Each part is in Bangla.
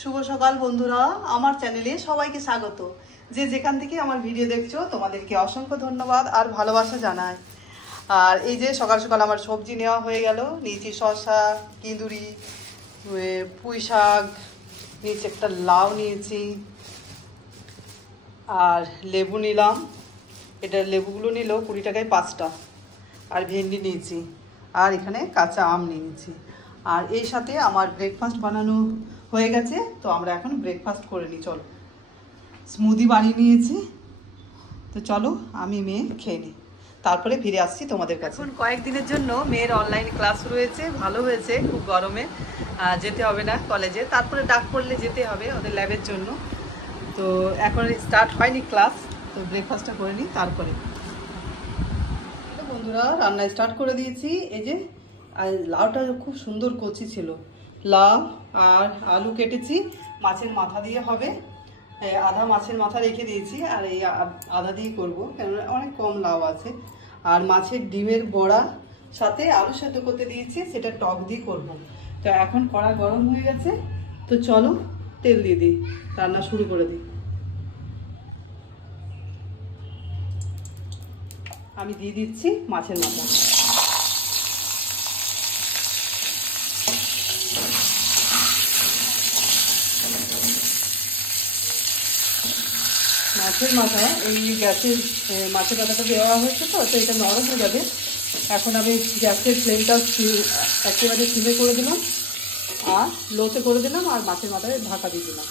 শুভ সকাল বন্ধুরা, আমার চ্যানেলে সবাইকে স্বাগত। যে যেখান থেকে আমার ভিডিও দেখছো তোমাদেরকে অসংখ্য ধন্যবাদ আর ভালোবাসা জানাই। আর এই যে সকাল সকাল আমার সবজি নেওয়া হয়ে গেল। নিয়েছি শসা, কিঁদুরি, পুঁই শাক নিয়েছি, একটা লাউ নিয়েছি, আর লেবু নিলাম। এটা লেবুগুলো নিল 20 টাকায় 5টা। আর ভেন্ডি নিয়েছি, আর এখানে কাঁচা আম নিয়েছি। আর এই সাথে আমার ব্রেকফাস্ট বানানো হয়ে গেছে, তো আমরা এখন ব্রেকফাস্ট করে নিই। চলো, স্মুদি বানিয়ে নিয়েছি, তো চলো আমি মেয়ে খেয়ে নিই, তারপরে ফিরে আসছি তোমাদের কাছে। এখন কয়েকদিনের জন্য মেয়ের অনলাইন ক্লাস রয়েছে, ভালো হয়েছে। খুব গরমে যেতে হবে না কলেজে, তারপরে ডাক পড়লে যেতে হবে ওদের ল্যাবের জন্য। তো এখন স্টার্ট হয়নি ক্লাস, তো ব্রেকফাস্টটা করে নিই তারপরে। বন্ধুরা, রান্না স্টার্ট করে দিয়েছি। এই যে লাউটা খুব সুন্দর কচি ছিল। লাউ আর আলু কেটেছি, মাছের মাথা দিয়ে হবে। আধা মাছের মাথা রেখে দিয়েছি, আর এই আধা দিয়ে করবো, কেননা অনেক কম লাউ আছে। আর মাছের ডিমের বড়া সাথে আলু সেদ্ধ করতে দিয়েছি, সেটা টক দিয়ে করব। তো এখন কড়া গরম হয়ে গেছে, তো চলো তেল দিয়ে দিই, রান্না শুরু করে দিই। আমি দিয়ে দিচ্ছি মাছের মাথা। মাছের মাথা এই গ্যাসের মাছের মাথাটা দেওয়া হয়েছে, তো এটা নরম হয়ে যাবে। এখন আমি গ্যাসের ফ্লেমটা একেবারে সিমে করে দিলাম, আর লোতে করে দিলাম, আর মাছের মাথায় ঢাকা দিয়ে দিলাম।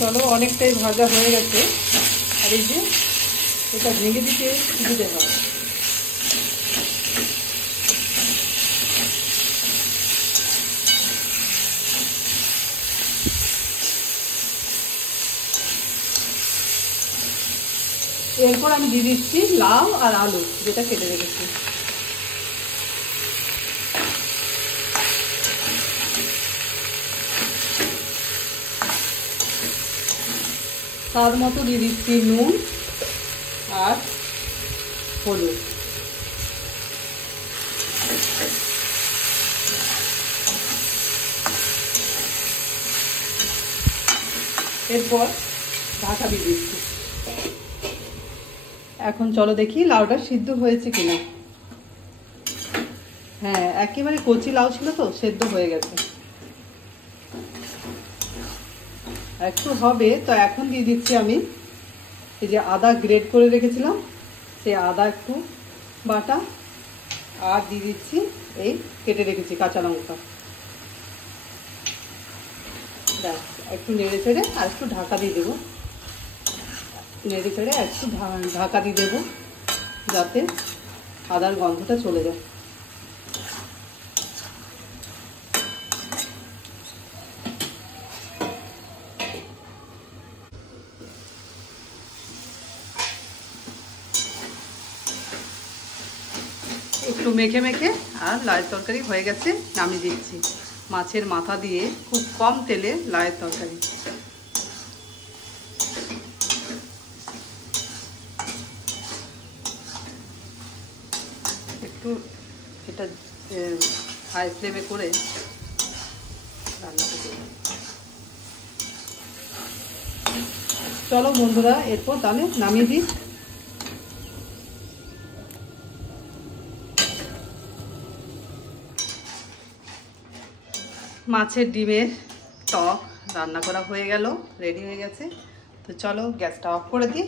চলো, অনেকটাই ভাজা হয়ে গেছে। আর এই যে এটা ভেঙে দিতে সুবিধে হয়। এরপর আমি দিয়ে দিচ্ছি লাউ আর আলু, যেটা কেটে রেখেছি। তার মতো দিয়ে দিচ্ছি নুন আর হলুদ। এরপর ঢাকা দিয়ে দিচ্ছি। এখন চলো দেখি লাউটা সিদ্ধ হয়েছে কিনা। হ্যাঁ, একেবারে কচি লাউ ছিল, তো সেদ্ধ হয়ে গেছে। একটু হবে, তো এখন দিয়ে দিচ্ছি আমি এই যে আদা গ্রেট করে রেখেছিলাম, সেই আদা একটু বাটা, আর দিয়ে দিচ্ছি এই কেটে রেখেছি কাঁচা লঙ্কা। ব্যাস, একটু নেড়ে ছেড়ে আর একটু ঢাকা দিয়ে দেবো। নেড়ে ছেড়ে একটু ঢাকা দিয়ে দেবো, যাতে আদার গন্ধটা চলে যায়। একটু মেখে মেখে আর লাউয়ের তরকারি হয়ে গেছে, নামিয়ে দিচ্ছি। মাছের মাথা দিয়ে খুব কম তেলে লাউয়ের তরকারি। একটু এটা হাই ফ্লেমে করে রান্না করতে। চলো বন্ধুরা, এরপর তাহলে নামিয়ে দিই। মাছের ডিমের টক রান্না করা হয়ে গেল, রেডি হয়ে গেছে। তো চলো গ্যাসটা অফ করে দিই,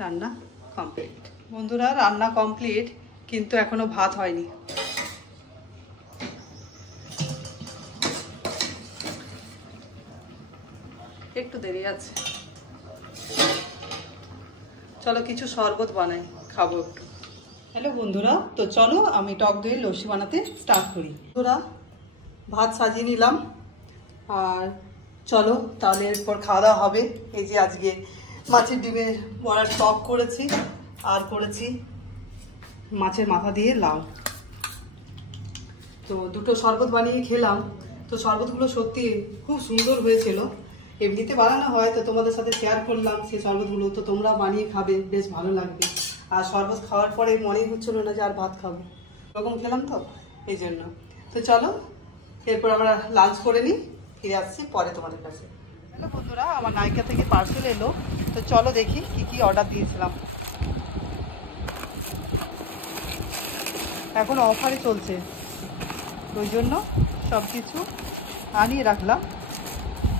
রান্না কমপ্লিট। বন্ধুরা, রান্না কমপ্লিট, কিন্তু এখনো ভাত হয়নি। একটু দেরি আছে। চলো কিছু শরবত বানাই, খাবো একটু। হ্যালো বন্ধুরা, তো চলো আমি টক দইয়ের লস্যি বানাতে স্টার্ট করি। বন্ধুরা, ভাত সাজিয়ে নিলাম, আর চলো তাহলে এরপর খাওয়া দাওয়া হবে। এই যে আজকে মাছের ডিমের বড়ার টক করেছি, আর করেছি মাছের মাথা দিয়ে লাউ। তো দুটো শরবত বানিয়ে খেলাম। তো শরবতগুলো সত্যি খুব সুন্দর হয়েছিল। এমনিতে বানানো হয়, তো তোমাদের সাথে শেয়ার করলাম সেই শরবতগুলো। তো তোমরা বানিয়ে খাবে, বেশ ভালো লাগবে। আর শরবত খাওয়ার পরে মনেই হচ্ছিল না যে আর ভাত খাবো, এরকম খেলাম, তো এই জন্য। তো চলো এরপর আমরা লাঞ্চ করে নিই, ফিরে আসছি পরে তোমাদের কাছে। হ্যালো বন্ধুরা, আমার নায়িকা থেকে পার্সেল এলো, তো চলো দেখি কি কি অর্ডার দিয়েছিলাম। এখন অফারে চলছে, ওই জন্য সব কিছু আনিয়ে রাখলাম।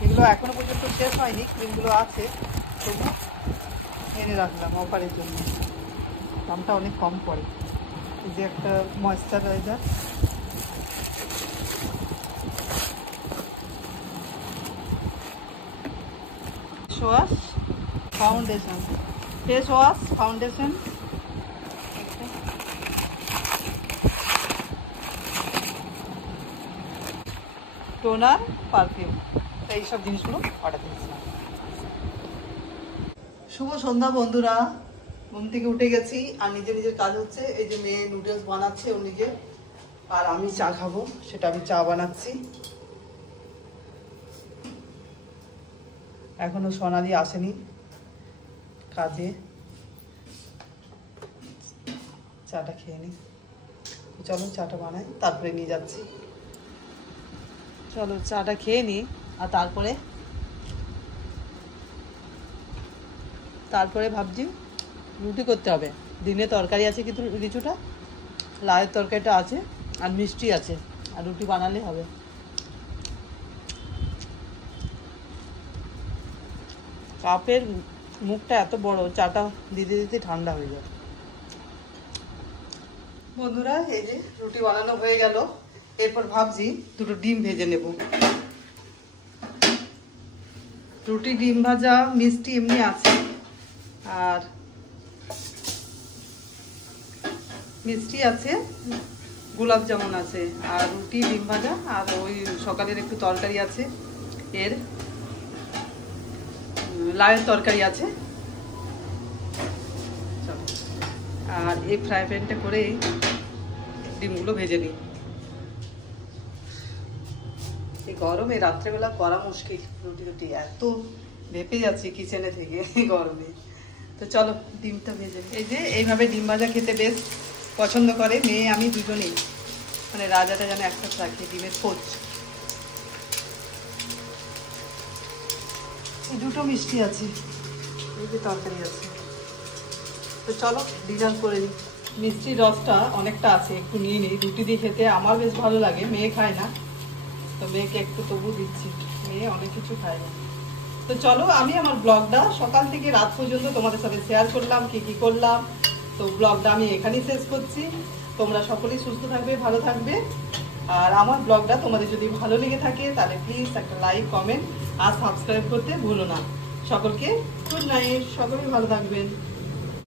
এগুলো এখনো পর্যন্ত শেষ হয়নি, ক্রিমগুলো আছে, তবু এনে রাখলাম অফারের জন্য। দামটা অনেক কম পড়ে। এই যে একটা moisturiser, wash, foundation, face wash, foundation, toner, perfume, এইসব জিনিসগুলো অর্ডার দিয়েছিলাম। শুভ সন্ধ্যা বন্ধুরা, ঘুম থেকে উঠে গেছি আর নিজের কাজ হচ্ছে। এই যে মেয়ে নুডলস বানাচ্ছে ও নিজে, আর আমি চা খাবো, সেটা আমি চা বানাচ্ছি। এখনো সোনালি আসেনি কাজে, চাটা খেয়ে নিই। চলো চাটা বানাই, তারপরে নিয়ে যাচ্ছি। চলো চাটা খেয়ে নিই, আর তারপরে ভাবছি রুটি করতে হবে। দিনে তরকারি আছে কিন্তু কিছুটা, লাউয়ের তরকারিটা আছে, আর মিষ্টি আছে, আর রুটি বানালে হবে। কাপের মুখটা এত বড়, চাটা দিতে দিতে ঠান্ডা হয়ে যায়। বন্ধুরা, এই যে রুটি বানানো হয়ে গেল। এরপর ভাবছি দুটো ডিম ভেজে নেব। রুটি, ডিম ভাজা, মিষ্টি এমনি আছে, আর মিষ্টি আছে, গোলাপ জামুন আছে, আর রুটি, ডিম ভাজা, আর ওই সকালের একটু তরকারি আছে, এর লাউয়ের তরকারি আছে। আর এই ফ্রাই প্যানটা করে ডিমগুলো ভেজে নিই। এই গরমে রাত্রেবেলা করা মুশকিল, রুটি এত ভেপে যাচ্ছে কিচেনে থেকে গরমে। তো চলো ডিমটা ভেজে নিই। এই যে এইভাবে ডিম ভাজা খেতে বেশ পছন্দ করে মেয়ে, আমি দুজনেই, মানে রাজাটা যেন একসাথে রাখি, ডিমের পোচ। এই দুটো মিষ্টি আছে, এই যে তরকারি আছে। তো চলো ডিনার করে নিই। মিষ্টির রসটা অনেকটা আছে, একটু নিয়ে নিই। রুটি দিয়ে খেতে আমার বেশ ভালো লাগে, মেয়ে খায় না, তো মেয়েকে একটু তবু দিচ্ছি, মেয়ে অনেক কিছু খায় না। তো চলো আমি আমার ব্লগটা সকাল থেকে রাত পর্যন্ত তোমাদের সাথে শেয়ার করলাম, কি কি করলাম। তো ব্লগটা আমি এখানেই শেষ করছি। তোমরা সকলেই সুস্থ থাকবে, ভালো থাকবে। আর আমার ব্লগটা তোমাদের যদি ভালো লেগে থাকে তাহলে প্লিজ একটা লাইক, কমেন্ট আর সাবস্ক্রাইব করতে ভুলো না। সকলকে গুড নাইট, সকলেই ভালো থাকবেন।